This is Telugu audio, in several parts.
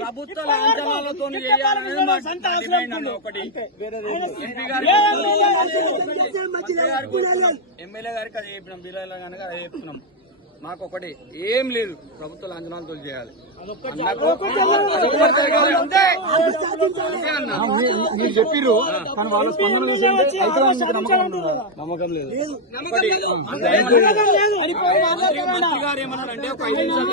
ప్రభుత్వ లాంఛనాలతో చేయాలనేది ఒకటి ఎంపీ గారికి ఎమ్మెల్యే గారికి అది చెప్పినాం బిల్లు కనుక అది చెప్తున్నాం మాకు ఒకటి ఏం లేదు. ప్రభుత్వ లాంఛనాలతో చేయాలి. మీరు చెప్పిర్రు. కానీ వాళ్ళ స్పందన నమ్మకం లేదు. మంత్రి గారు ఏమన్నారంటే ఒక ఐదు నిమిషాలు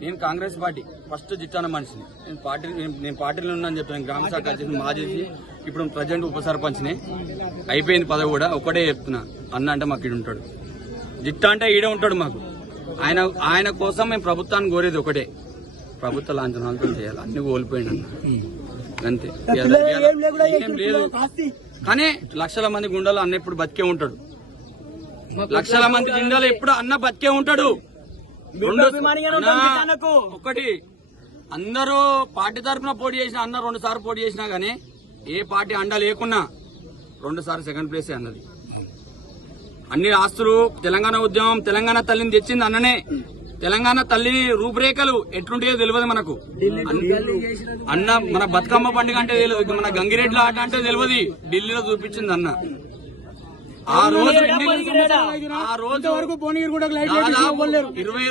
నేను కాంగ్రెస్ పార్టీ ఫస్ట్ జిట్టాన మనిషిని. నేను పార్టీ నేను- నేను పార్టీలో ఉన్నాను చెప్పాను గ్రామ శాఖ అధ్యక్షుడు మాజేసి ఇప్పుడు ప్రజెంట్ ఉప సర్పంచ్ని అయిపోయింది పదవి కూడా ఒకటే చెప్తున్నా. అన్న అంటే మాకు ఈడు ఉంటాడు. జిట్టా అంటే ఈడే ఉంటాడు మాకు. ఆయన ఆయన కోసం మేము ప్రభుత్వాన్ని కోరేది ఒకటే. ప్రభుత్వ లాంఛనాలతో చేయాలి. అన్ని కోల్పోయిండు అన్న. అంతే. ఏం లేదు. కానీ లక్షల మంది గుండెలు అన్న ఇప్పుడు బతికే ఉంటాడు. లక్షల మంది గుండెలు ఎప్పుడు అన్న బతికే ఉంటాడు. ఒకటి. అందరూ పార్టీ తరఫున పోటీ చేసిన అన్న రెండు సార్లు పోటీ చేసినా గానీ ఏ పార్టీ అండ లేకున్నా రెండు సార్లు సెకండ్ ప్లేస్ అన్నది. అన్ని ఆస్తులు తెలంగాణ ఉద్యమం తెలంగాణ తల్లిని తెచ్చింది అన్ననే. తెలంగాణ తల్లి రూపురేఖలు ఎట్లుంటాయో తెలియదు మనకు. అన్న మన బతుకమ్మ పండుగ అంటే తెలియదు. మన గంగిరెడ్ల ఆట అంటే తెలియదు. ఢిల్లీలో చూపించింది అన్న. ఆ రోజు ఆ రోజు వరకు భువనగిరి కూడా లైట్ ఇరవై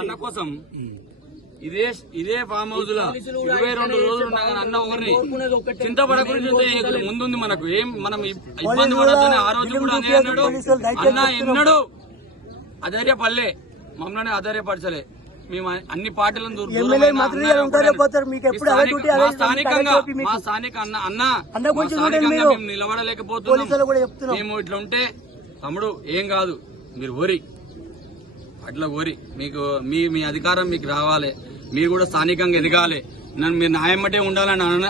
అన్న కోసం ఇదే ఇదే ఫామ్ హౌస్లో. ఇరవై రెండు రోజులు అన్న ఒకరిని చింతపడ గురించి ముందుంది మనకు? ఏం మనం ఇబ్- ఇబ్బంది పడద్దని ఆ రోజు కూడా అన్నాడు. అన్న ఎన్నడు అధైర్యపడలే. మమ్మల్ని అధైర్యపరచలే. మేము అన్ని పార్టీలను స్థానికంగా మా స్థానిక అన్న అన్న మా స్థానికంగా మేము నిలబడలేకపోతున్నాం. మేము ఇట్లా ఉంటే తమ్ముడు ఏం కాదు. మీరు ఓరి అట్లా ఓరి మీకు మీ మీ అధికారం మీకు రావాలి. మీరు కూడా స్థానికంగా ఎదగాలి. నన్ను మీరు న్యాయమ్మటే ఉండాలని అన్న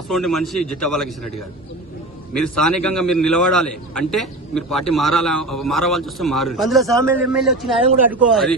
అటువంటి మనిషి జిట్ట బాలకృష్ణ రెడ్డి గారు. మీరు స్థానికంగా మీరు నిలబడాలి అంటే మీరు పార్టీ మారాల మారవలసి వస్తే మారు అందులో సామాన్య ఎమ్మెల్యే వచ్చిన ఆయన కూడా అడ్డుకోవాలి. అది.